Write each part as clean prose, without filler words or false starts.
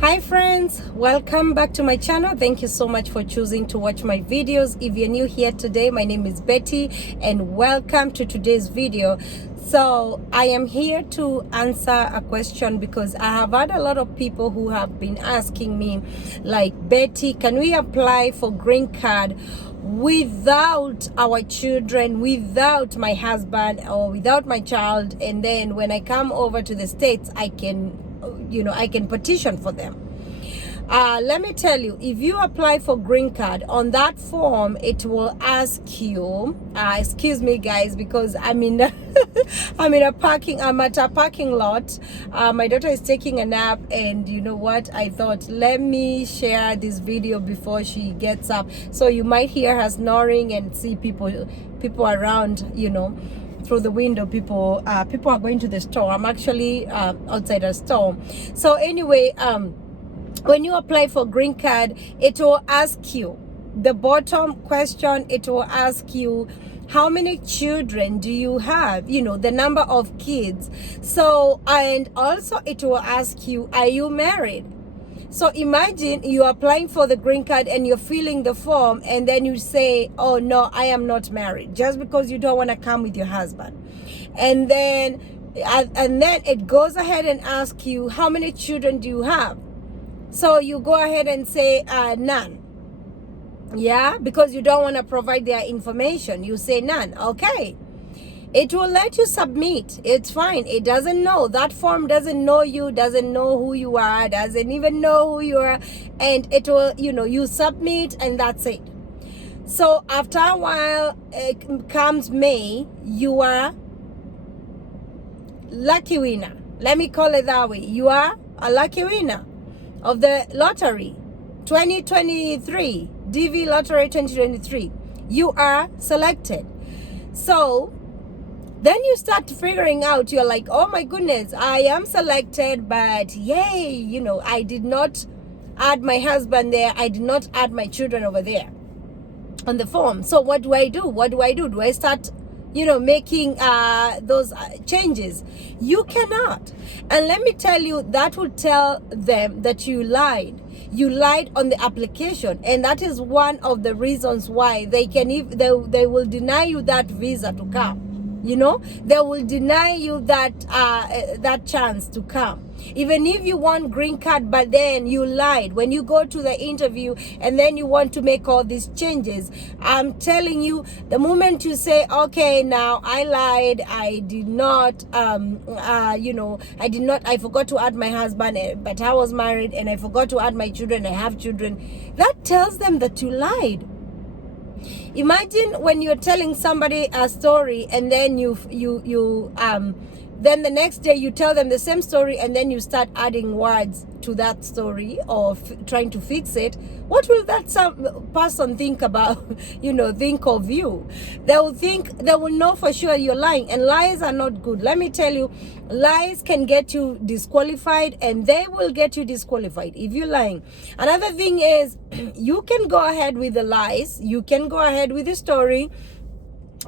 Hi friends, welcome back to my channel. Thank you so much for choosing to watch my videos. If you're new here today, my name is Betty and welcome to today's video. So I am here to answer a question because I have had a lot of people who have been asking me, like, Betty, can we apply for green card without our children, without my husband or without my child, and then when I come over to the States I can petition for them. Let me tell you, if you apply for green card, on that form it will ask you, excuse me guys, because I'm in I'm at a parking lot. My daughter is taking a nap, and you know what, I thought, let me share this video before she gets up. So you might hear her snoring and see people around, through the window. People are going to the store. I'm actually outside a store. So anyway, when you apply for green card, it will ask you, the bottom question, it will ask you, how many children do you have, the number of kids. So, and also it will ask you, are you married? So imagine you're applying for the green card and you're filling the form, and then you say, oh no, I am not married, just because you don't want to come with your husband. And then it goes ahead and asks you, how many children do you have? So you go ahead and say none. Yeah, because you don't want to provide their information. You say none. Okay. It will let you submit. It's fine. It doesn't know. That form doesn't know you, doesn't know who you are, doesn't even know who you are. And it will, you submit, and that's it. So after a while, it comes May, you are lucky winner. Let me call it that way. You are a lucky winner of the lottery 2023, DV lottery 2023. You are selected. So then you start figuring out, you're like, oh my goodness, I am selected, but yay, I did not add my husband there, I did not add my children over there on the form. So what do I do? Do I start making those changes? You cannot. And let me tell you, that will tell them that you lied on the application, and that is one of the reasons why they will deny you that visa to come. They will deny you that chance to come, even if you want green card, but then you lied when you go to the interview, and then you want to make all these changes. I'm telling you, the moment you say, okay, now I lied, I did not I forgot to add my husband, but I was married, and I forgot to add my children, I have children, that tells them that you lied. Imagine when you're telling somebody a story, and then then the next day you tell them the same story, and then you start adding words to that story, or trying to fix it. What will that person think about, think of you? They will know for sure you're lying, and lies are not good. Let me tell you, lies can get you disqualified, and they will get you disqualified if you're lying. Another thing is, you can go ahead with the lies, you can go ahead with the story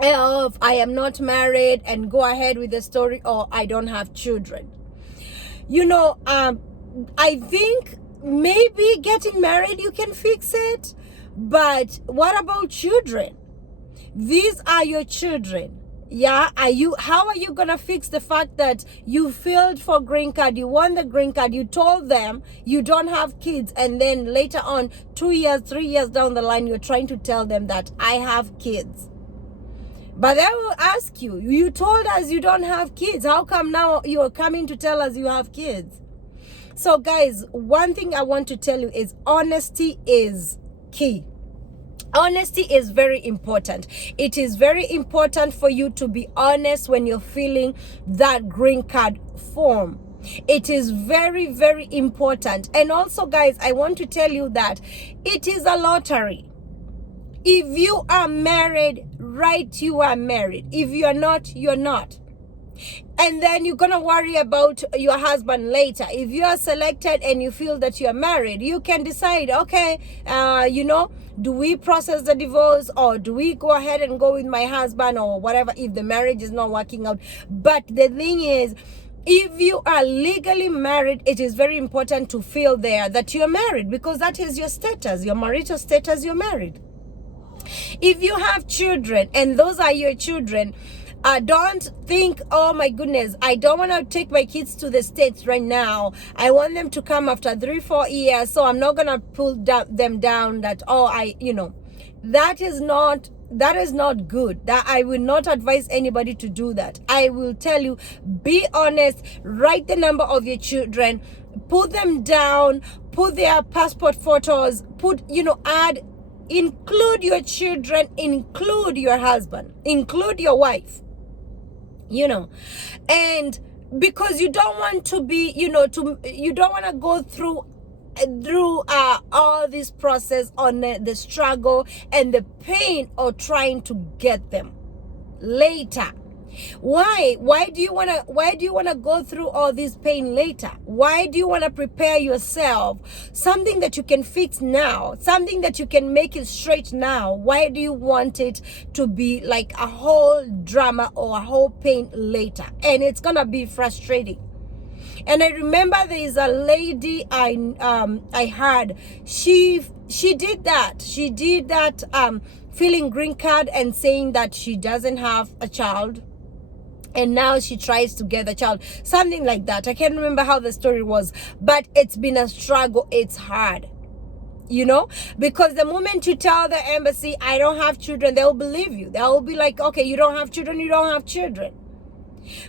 of I am not married, and go ahead with the story, or I don't have children. I think maybe getting married, you can fix it, but what about children? These are your children. Yeah, how are you gonna fix the fact that you filled for green card, you won the green card, you told them you don't have kids, and then later on, 2 years, 3 years down the line, you're trying to tell them that I have kids? But they will ask you, you told us you don't have kids, how come now you're coming to tell us you have kids? So guys, one thing I want to tell you is, honesty is key. Honesty is very important. It is very important for you to be honest when you're filling that green card form. It is very, very important. And also guys, I want to tell you that it is a lottery. If you are married, right, you are married. If you are not, you're not. And then you're gonna worry about your husband later. If you are selected and you feel that you are married, you can decide, okay, do we process the divorce, or do we go ahead and go with my husband, or whatever, if the marriage is not working out. But the thing is, If you are legally married, it is very important to feel there that you're married, because that is your status, your marital status, you're married. If you have children and those are your children, don't think, oh my goodness, I don't want to take my kids to the States right now. I want them to come after 3-4 years, so I'm not going to pull them down that, oh, that is not good. That I will not advise anybody to do that. I will tell you, be honest, write the number of your children, put them down, put their passport photos, include your children, include your husband, include your wife, and because you don't want to be, you don't want to go through all this process on the struggle and the pain of trying to get them later. Why do you want to go through all this pain later? Why do you want to prepare yourself something that you can fix now, something that you can make it straight now? Why do you want it to be like a whole drama or a whole pain later? And it's gonna be frustrating. And I remember there is a lady I heard, she did that filling green card and saying that she doesn't have a child, and now she tries to get a child, something like that. I can't remember how the story was, but it's been a struggle. It's hard, because the moment you tell the embassy, I don't have children, they'll believe you. They'll be like, okay, you don't have children.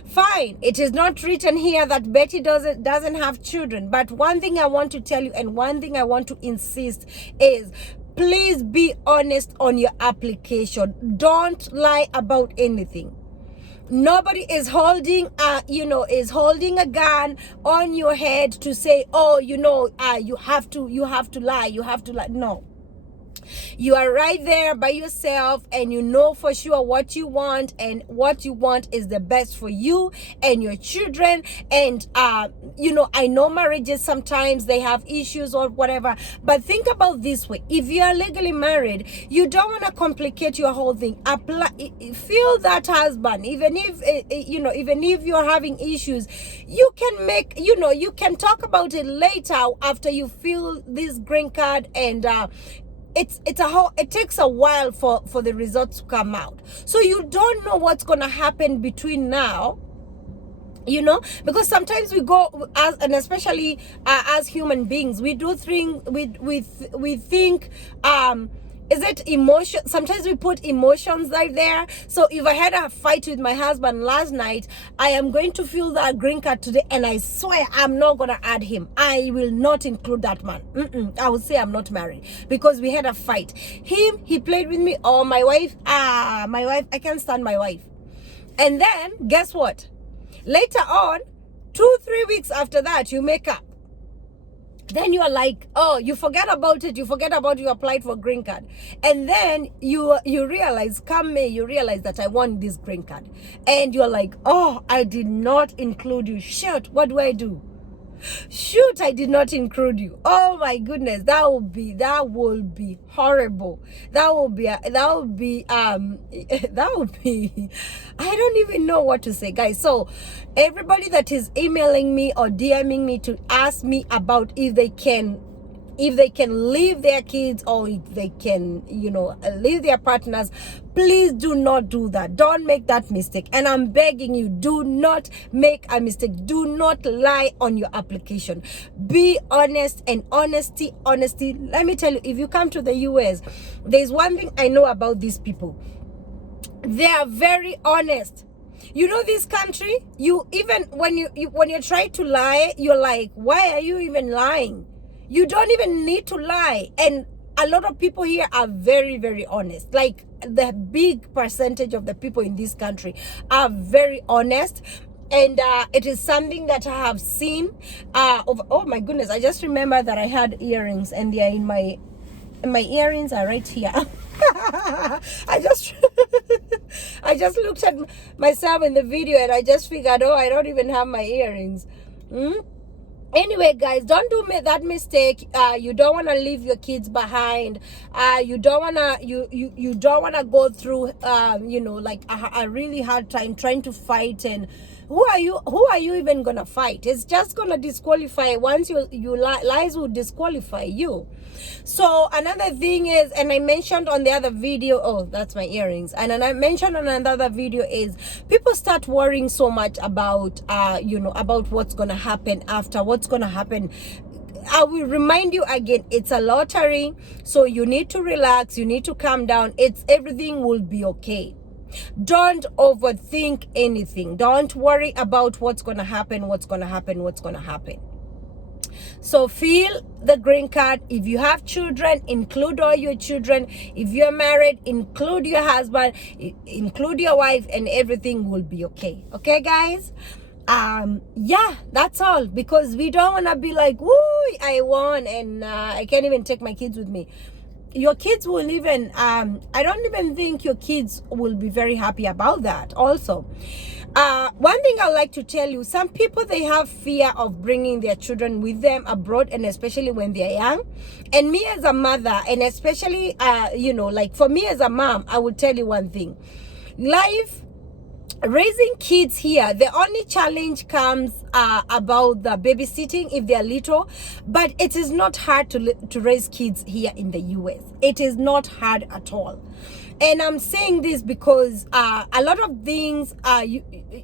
Fine, it is not written here that Betty doesn't have children, but one thing I want to tell you, and one thing I want to insist is, please be honest on your application. Don't lie about anything. Nobody is holding a gun on your head to say, oh, you have to lie. No. You are right there by yourself, and you know for sure what you want, and what you want is the best for you and your children. And I know marriages sometimes they have issues or whatever, but think about this way: if you are legally married, you don't want to complicate your whole thing. Feel that husband, even if you're having issues, you can talk about it later after you feel this green card, and it takes a while for the results to come out. So you don't know what's going to happen between now, because sometimes we go and especially as human beings, we do things, we think, is it emotion? Sometimes we put emotions right there. So if I had a fight with my husband last night, I am going to feel that green card today, and I swear I'm not going to add him. I will not include that man. I would say I'm not married because we had a fight. He played with me. Oh, my wife, I can't stand my wife. And then guess what? Later on, 2-3 weeks after that, you make up. Then you are like, oh, you forget about it. You forget about you applied for green card. And then you realize, come May, you realize that I want this green card. And you're like, oh, I did not include you. Shit, what do I do? Shoot, I did not include you. Oh my goodness, that will be horrible. That will be I don't even know what to say, guys. So everybody that is emailing me or DMing me to ask me about if they can leave their kids, or if they can leave their partners, please do not do that. Don't make that mistake. And I'm begging you, do not make a mistake. Do not lie on your application. Be honest. And honesty, let me tell you, if you come to the US, there's one thing I know about these people. They are very honest. This country, you even when you try to lie, you're like, why are you even lying? You don't even need to lie. And a lot of people here are very, very honest. Like, the big percentage of the people in this country are very honest. And it is something that I have seen. Oh my goodness, I just remember that I had earrings, and they are in my earrings are right here. I just looked at myself in the video, and I just figured, oh, I don't even have my earrings. Anyway, guys, don't do that mistake. You don't want to leave your kids behind. You don't want to go through like a really hard time trying to fight and who are you even gonna fight? It's just gonna disqualify. Once you lies will disqualify you. So another thing is, and I mentioned on the other video, oh, that's my earrings, and then I mentioned on another video, is people start worrying so much about about what's gonna happen after, what's gonna happen. I will remind you again, it's a lottery, so you need to relax, you need to calm down. Everything will be okay. Don't overthink anything. Don't worry about what's going to happen, what's going to happen, what's going to happen. So feel the green card. If you have children, include all your children. If you're married, include your husband, include your wife, and everything will be okay. Okay, guys? Yeah, that's all, because we don't want to be like, woo, I won, and I can't even take my kids with me. Your kids will even I don't even think your kids will be very happy about that also. One thing I'd like to tell you, some people, they have fear of bringing their children with them abroad, and especially when they're young. And me as a mother, and especially like for me as a mom, I will tell you one thing. Raising kids here, the only challenge comes about the babysitting if they're little, but it is not hard to raise kids here in the US. It is not hard at all. And I'm saying this because a lot of things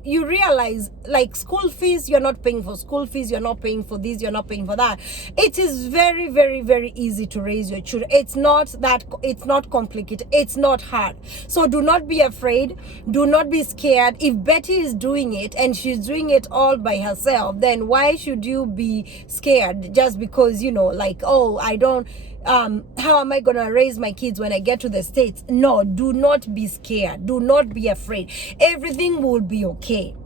you realize, like school fees, you're not paying for school fees, you're not paying for this, you're not paying for that. It is very, very, very easy to raise your children. It's not complicated, it's not hard. So do not be afraid, do not be scared. If Betty is doing it and she's doing it all by herself, then why should you be scared just because, like, oh, I don't how am I gonna raise my kids when I get to the States? No, do not be scared, do not be afraid. Everything will be okay,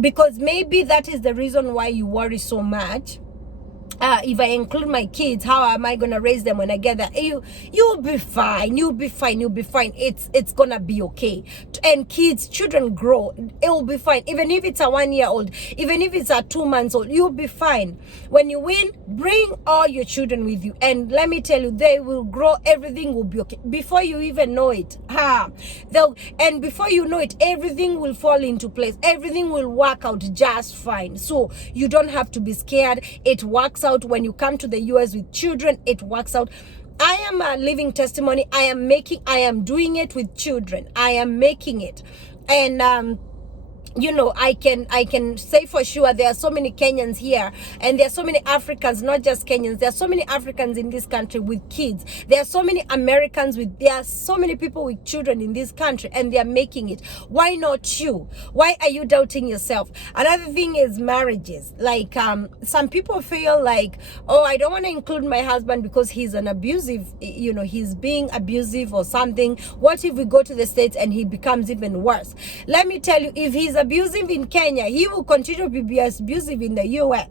because maybe that is the reason why you worry so much. If I include my kids, how am I gonna raise them when I get there? You'll be fine. You'll be fine. You'll be fine. It's gonna be okay. And children grow. It will be fine. Even if it's a 1-year-old, even if it's a 2 months old, you'll be fine. When you win, bring all your children with you, and let me tell you, they will grow. Everything will be okay before you even know it. And before you know it, everything will fall into place. Everything will work out just fine. So you don't have to be scared. It works out. When you come to the US with children, it works out. I am a living testimony. I am doing it with children. I am making it. And I can say for sure there are so many Kenyans here, and there are so many Africans, not just Kenyans. There are so many Africans in this country with kids. There are so many Americans there are so many people with children in this country, and they are making it. Why not you? Why are you doubting yourself? Another thing is marriages. Like some people feel like, oh, I don't want to include my husband because he's an abusive, he's being abusive or something. What if we go to the States and he becomes even worse? Let me tell you, if he's abusive in Kenya, he will continue to be abusive in the US.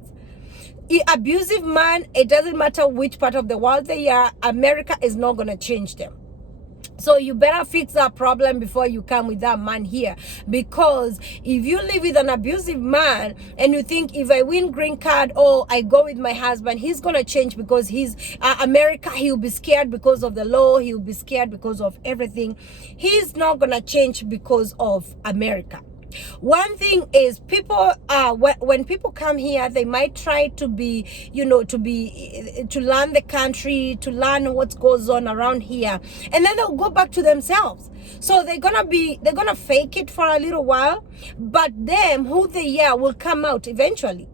Abusive man, it doesn't matter which part of the world they are, America is not going to change them. So you better fix that problem before you come with that man here. Because if you live with an abusive man and you think, if I win green card, oh, I go with my husband, he's going to change because he's America, he'll be scared because of the law, he'll be scared because of everything. He's not going to change because of America. One thing is, people when people come here, they might try to be to learn the country, to learn what goes on around here, and then they'll go back to themselves. So they're gonna fake it for a little while, but them who they are will come out eventually.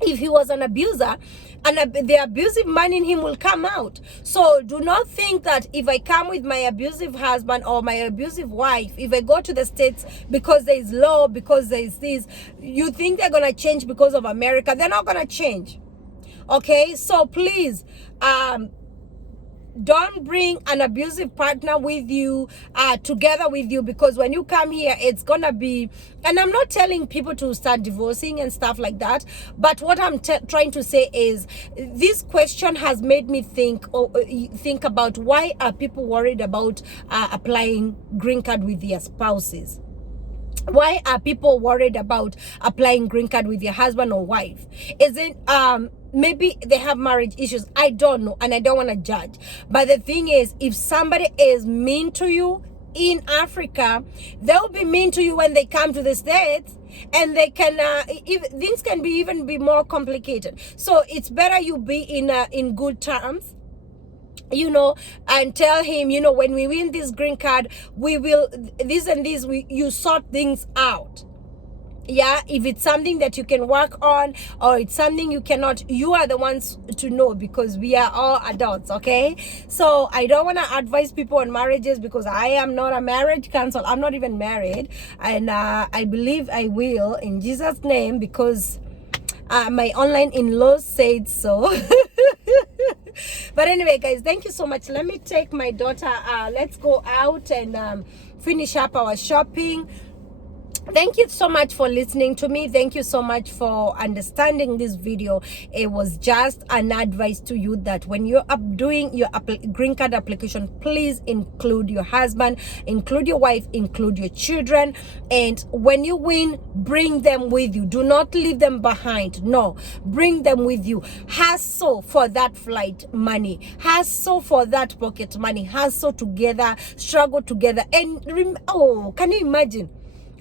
If he was an abuser, and the abusive man in him will come out. So do not think that if I come with my abusive husband or my abusive wife, if I go to the States because there is law, because there is this, you think they're going to change because of America. They're not going to change. Okay, so please, don't bring an abusive partner with you, together with you, because when you come here, it's gonna be, and I'm not telling people to start divorcing and stuff like that, but what I'm trying to say is, this question has made me think about, why are people worried about applying green card with their spouses? Why are people worried about applying green card with your husband or wife? Is it maybe they have marriage issues? I don't know, and I don't want to judge. But the thing is, if somebody is mean to you in Africa, they'll be mean to you when they come to the States. and they can things can be even be more complicated. So it's better you be in good terms, and tell him, when we win this green card, we will this and this, you sort things out. Yeah, if it's something that you can work on or it's something you cannot, you are the ones to know, because we are all adults. Okay, so I don't want to advise people on marriages, because I am not a marriage counselor. I'm not even married, and I believe I will in Jesus' name, because my online in-laws said so. But anyway, guys, thank you so much. Let me take my daughter, let's go out and finish up our shopping. Thank you so much for listening to me. Thank you so much for understanding this video. It was just an advice to you that when you're doing your green card application, please include your husband, include your wife, include your children. And when you win, bring them with you. Do not leave them behind. No, bring them with you. Hustle for that flight money. Hustle for that pocket money. Hustle together, struggle together. And can you imagine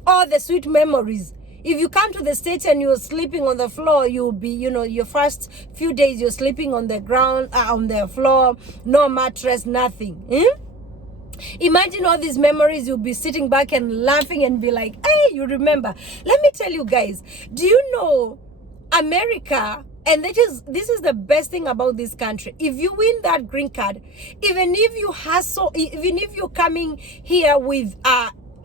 all the sweet memories? If you come to the States and you're sleeping on the floor, you'll be, your first few days you're sleeping on the ground, on the floor, no mattress, nothing. Imagine all these memories. You'll be sitting back and laughing and be like, hey, you remember. Let me tell you guys, do you know America? And this is the best thing about this country. If you win that green card, even if you hustle, even if you're coming here with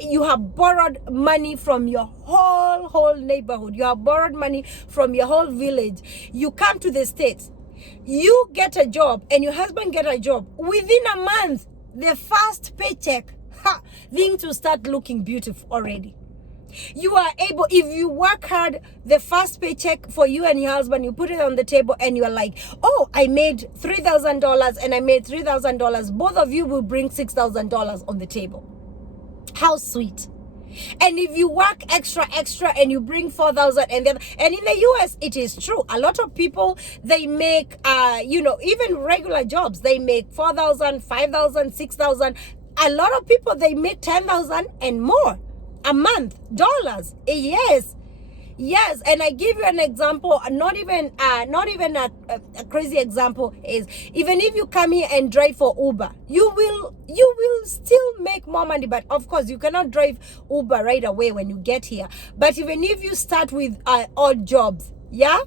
you have borrowed money from your whole neighborhood, you have borrowed money from your whole village, you come to the States, you get a job and your husband get a job, within a month, the first paycheck, things will start looking beautiful already. You are able, if you work hard, the first paycheck for you and your husband, you put it on the table and you're like, oh, I made $3,000 and I made $3,000. Both of you will bring $6,000 on the table. How sweet. And if you work extra and you bring 4,000, and in the US, it is true, a lot of people, they make even regular jobs, they make 4,000, 5,000, 6,000. A lot of people, they make 10,000 and more a month, dollars. Yes, and I give you an example, not even a crazy example, is even if you come here and drive for Uber, you will still make more money. But of course, you cannot drive Uber right away when you get here. But even if you start with odd jobs, yeah,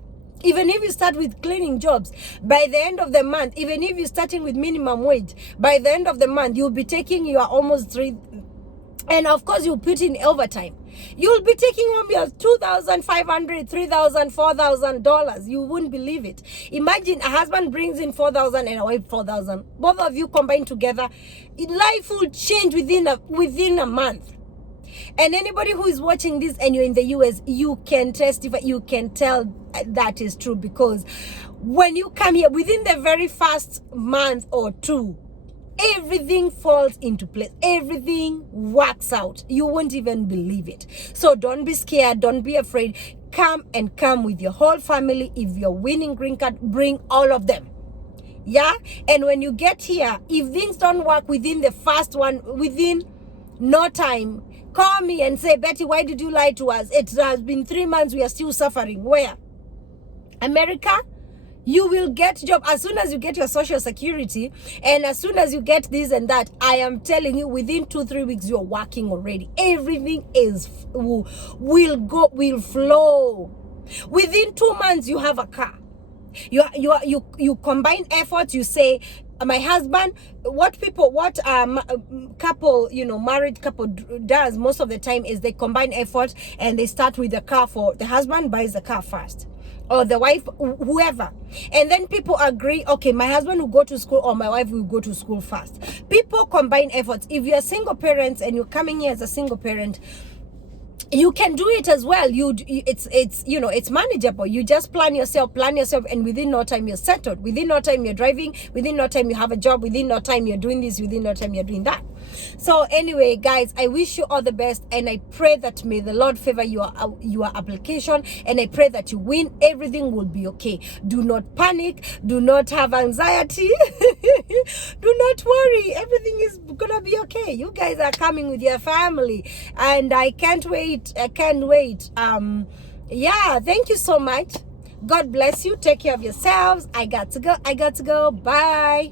even if you start with cleaning jobs, by the end of the month, even if you're starting with minimum wage, by the end of the month, you'll be taking your almost three. And of course, you put in overtime. You'll be taking home your $2,500, $3,000, $4,000. You wouldn't believe it. Imagine a husband brings in 4,000 and a wife 4,000. Both of you combined together, life will change within a month. And anybody who is watching this and you're in the US, you can testify, you can tell that is true, because when you come here, within the very first month or two, everything falls into place. Everything works out. You won't even believe it. So don't be scared. Don't be afraid. Come with your whole family. If you're winning green card, bring all of them. Yeah. And when you get here, if things don't work within the first one, within no time, call me and say, Betty, why did you lie to us? It has been 3 months. We are still suffering. Where? America? You will get job as soon as you get your social security, and as soon as you get this and that. I am telling you, within 2-3 weeks, you're working already. Everything will flow. Within 2 months, you have a car. You combine efforts. You say, my husband, couple, married couple does most of the time is they combine effort and they start with the car. For the husband buys the car first, or the wife, whoever, and then people agree, okay, my husband will go to school or my wife will go to school first. People combine efforts. If you're single parents and you're coming here as a single parent, you can do it as well. It's manageable. You just plan yourself, and within no time you're settled. Within no time you're driving. Within no time you have a job. Within no time you're doing this. Within no time you're doing that. So anyway, guys, I wish you all the best, and I pray that may the Lord favor your application, and I pray that you win. Everything will be okay. Do not panic. Do not have anxiety. Do not worry. Everything is gonna be okay. You guys are coming with your family, and I can't wait. I can't wait. Yeah, thank you so much. God bless you. Take care of yourselves. I got to go. Bye.